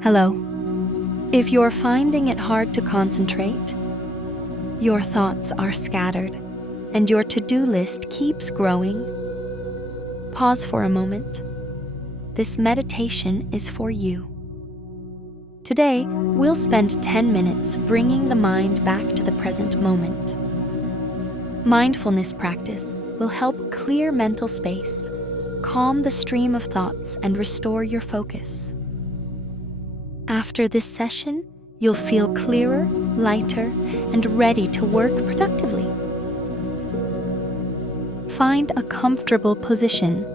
Hello. If you're finding it hard to concentrate, your thoughts are scattered, and your to-do list keeps growing, pause for a moment. This meditation is for you. Today, we'll spend 10 minutes bringing the mind back to the present moment. Mindfulness practice will help clear mental space, calm the stream of thoughts, and restore your focus. After this session, you'll feel clearer, lighter, and ready to work productively. Find a comfortable position.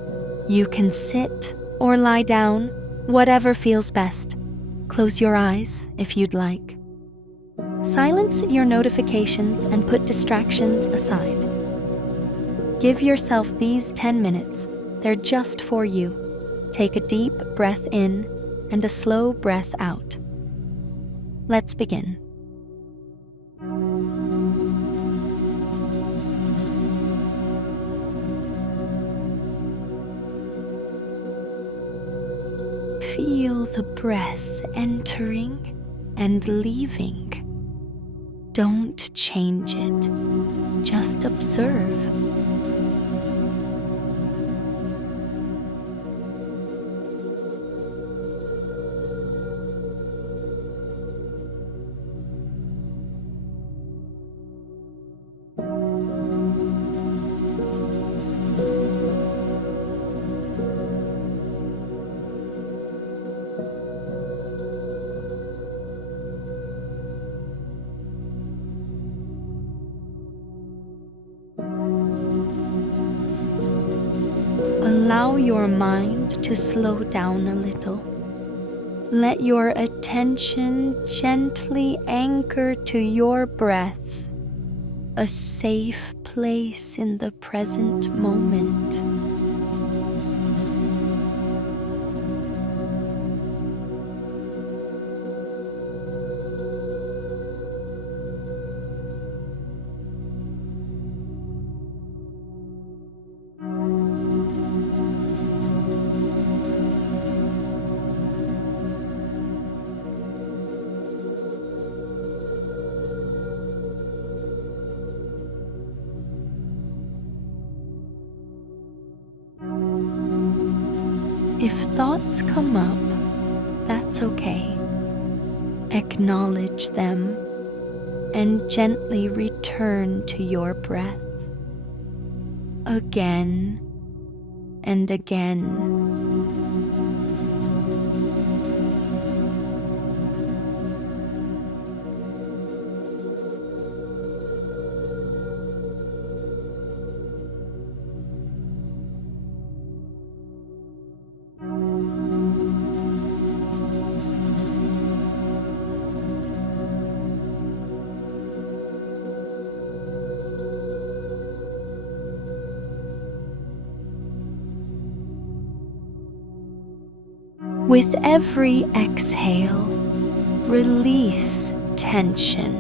You can sit or lie down, whatever feels best. Close your eyes if you'd like. Silence your notifications and put distractions aside. Give yourself these 10 minutes. They're just for you. Take a deep breath in and a slow breath out. Let's begin. Feel the breath entering and leaving. Don't change it. Just observe. Allow your mind to slow down a little. Let your attention gently anchor to your breath, a safe place in the present moment. If thoughts come up, that's okay. Acknowledge them and gently return to your breath. Again and again. With every exhale, release tension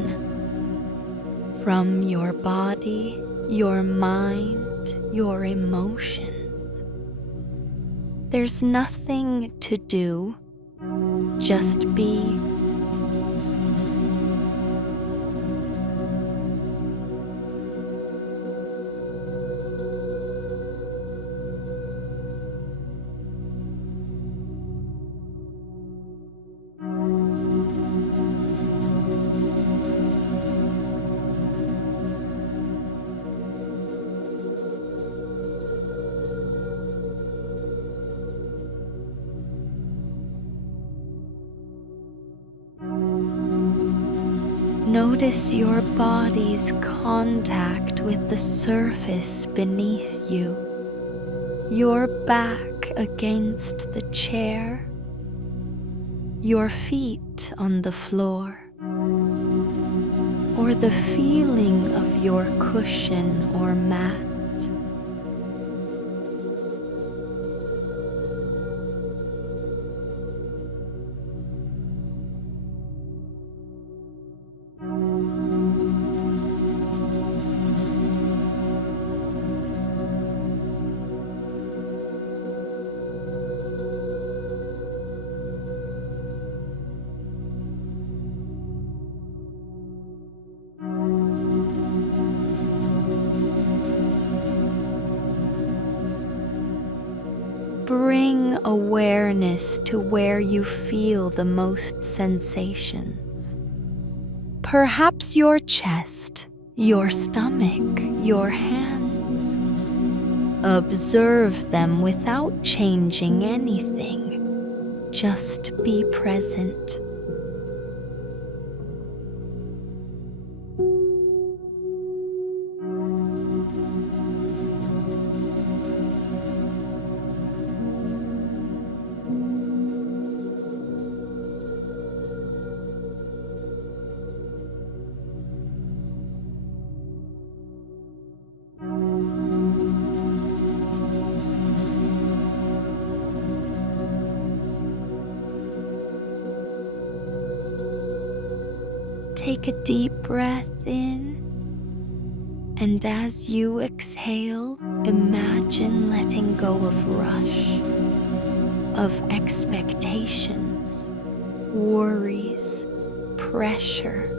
from your body, your mind, your emotions. There's nothing to do, just be. Notice your body's contact with the surface beneath you, your back against the chair, your feet on the floor, or the feeling of your cushion or mat. awareness to where you feel the most sensations. Perhaps your chest, your stomach, your hands. Observe them without changing anything. Just be present. Take a deep breath in, and as you exhale, imagine letting go of rush, of expectations, worries, pressure.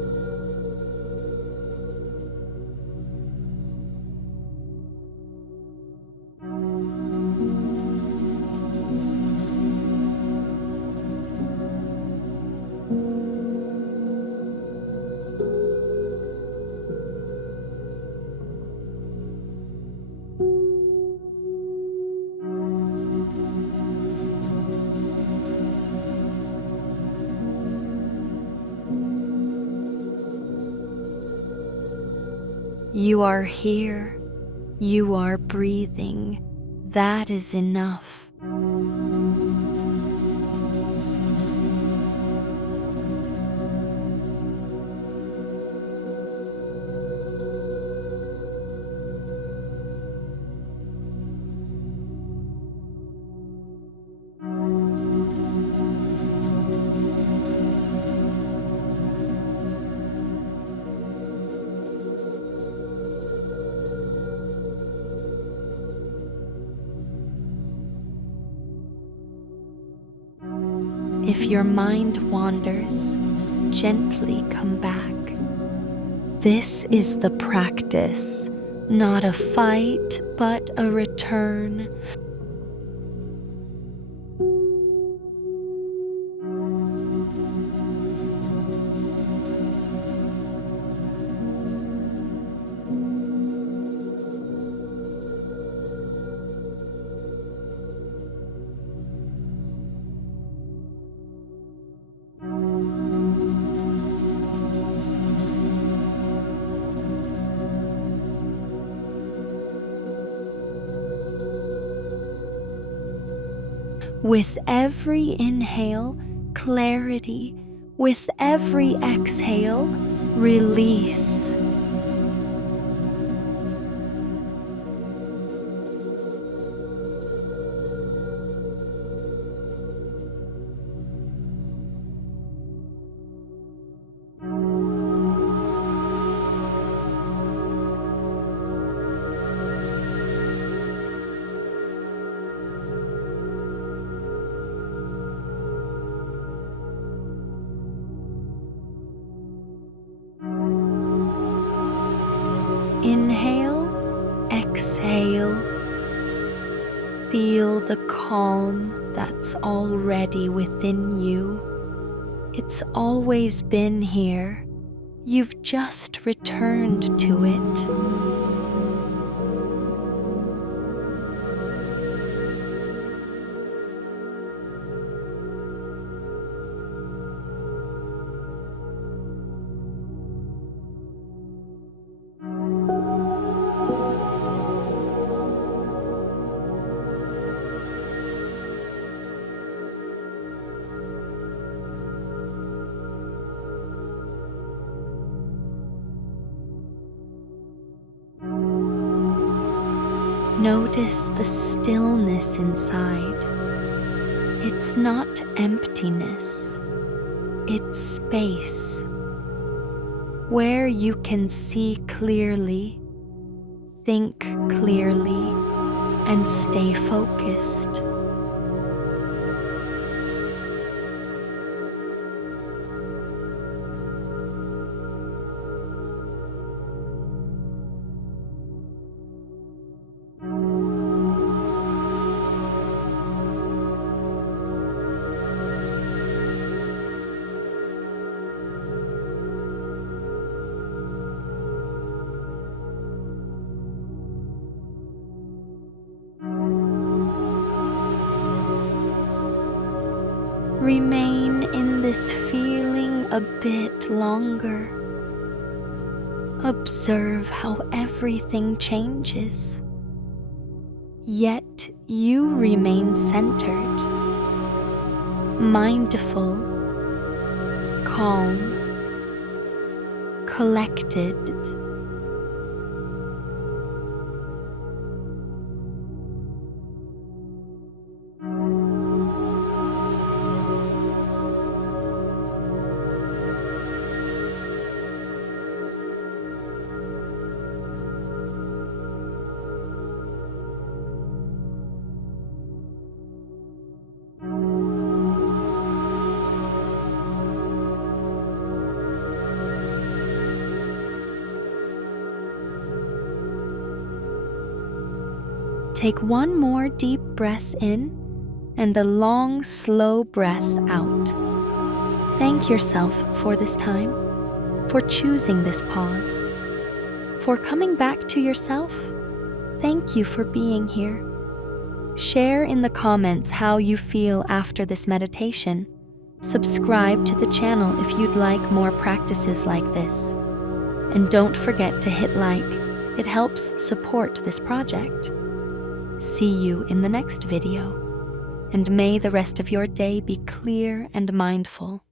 You are here. You are breathing. That is enough. If your mind wanders, gently come back. This is the practice, not a fight, but a return. With every inhale, clarity. With every exhale, release. Inhale, exhale. Feel the calm that's already within you. It's always been here. You've just returned to it. Notice the stillness inside. It's not emptiness, it's space where you can see clearly, think clearly, and stay focused. remain in this feeling a bit longer. Observe how everything changes, yet you remain centered, mindful, calm, collected. Take one more deep breath in and a long, slow breath out. Thank yourself for this time, for choosing this pause, for coming back to yourself. Thank you for being here. Share in the comments how you feel after this meditation. Subscribe to the channel if you'd like more practices like this. And don't forget to hit like. It helps support this project. See you in the next video, and may the rest of your day be clear and mindful.